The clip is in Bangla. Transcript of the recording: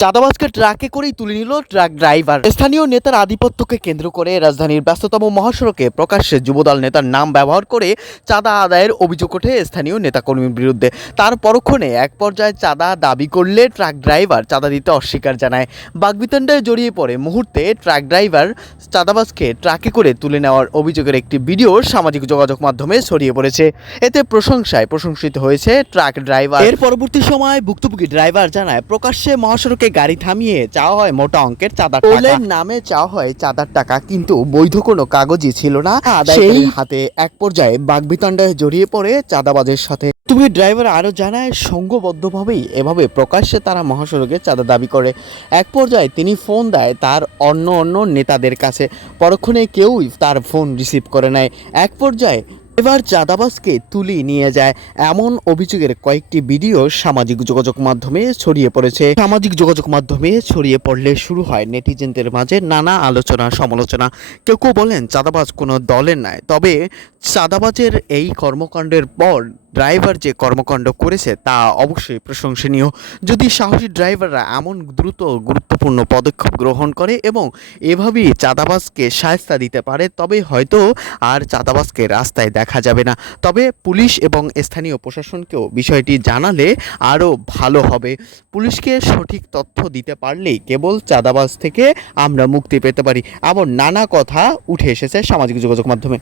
চাঁদাবাজকে ট্রাকে করেই তুলে নিল ট্রাক ড্রাইভার। স্থানীয় নেতার আধিপত্যকে কেন্দ্র করে রাজধানীর ব্যস্ততম মহাসড়কে প্রকাশ্যে যুবদল নেতার নাম ব্যবহার করে চাঁদা আদায়ের অভিযোগ ওঠে স্থানীয় নেতাকর্মীর বিরুদ্ধে। তার পরক্ষণে এক পর্যায়ে চাঁদা দাবি করলে ট্রাক ড্রাইভার চাঁদা দিতে অস্বীকার জানায়। বাগবিতণ্ডায় জড়িয়ে পড়ে মুহূর্তে ট্রাক ড্রাইভার চাঁদাবাজকে ট্রাকে করে তুলে নেওয়ার অভিযোগের একটি ভিডিও সামাজিক যোগাযোগ মাধ্যমে ছড়িয়ে পড়েছে। এতে প্রশংসিত হয়েছে ট্রাক ড্রাইভার। এর পরবর্তী সময় ভুক্তভোগী ড্রাইভার জানায়, প্রকাশ্যে মহাসড়কে গাড়ি থামিয়ে চাওয়া হয় মোটা অঙ্কের চাঁদার টাকা। নামে চাওয়া হয় চাঁদার টাকা, কিন্তু বৈধ কোনো কাগজই ছিল না। সেই হাতে এক পর্যায়ে বাগবিতণ্ডায় জড়িয়ে পড়ে চাঁদাবাজের সাথে। তুমি ড্রাইভার আরও জানায়, সংঘবদ্ধভাবেই এভাবে প্রকাশ্যে তারা মহাসড়কে চাঁদা দাবি করে। এক পর্যায়ে তিনি ফোন দেয় তার অন্য নেতাদের কাছে। পরক্ষণে কেউই তার ফোন রিসিভ করে নেয়। এক পর্যায়ে এবার চাঁদাবাজকে তুলে নিয়ে যায় এমন অভিযোগের কয়েকটি ভিডিও সামাজিক যোগাযোগ মাধ্যমে ছড়িয়ে পড়েছে। সামাজিক যোগাযোগ মাধ্যমে ছড়িয়ে পড়লে শুরু হয় নেটিজেনদের মাঝে নানা আলোচনা সমালোচনা। কেউ বলেন চাঁদাবাজ কোনো দলের নয়, তবে চাঁদাবাজের এই কর্মকাণ্ডের পর ড্রাইভার যে কর্মকাণ্ড করেছে তা অবশ্যই প্রশংসনীয়। যদি সাহসী ড্রাইভাররা এমন গুরুত্বপূর্ণ পদক্ষেপ গ্রহণ করে এবং এভাবেই চাঁদাবাজকে শায়েস্তা দিতে পারে, তবে হয়তো আর চাঁদাবাজকে রাস্তায় দেখা যাবে না। তবে পুলিশ এবং স্থানীয় প্রশাসনকেও বিষয়টি জানালে আরও ভালো হবে। পুলিশকে সঠিক তথ্য দিতে পারলেই কেবল চাঁদাবাজ থেকে আমরা মুক্তি পেতে পারি। এমন নানা কথা উঠে এসেছে সামাজিক যোগাযোগ মাধ্যমে।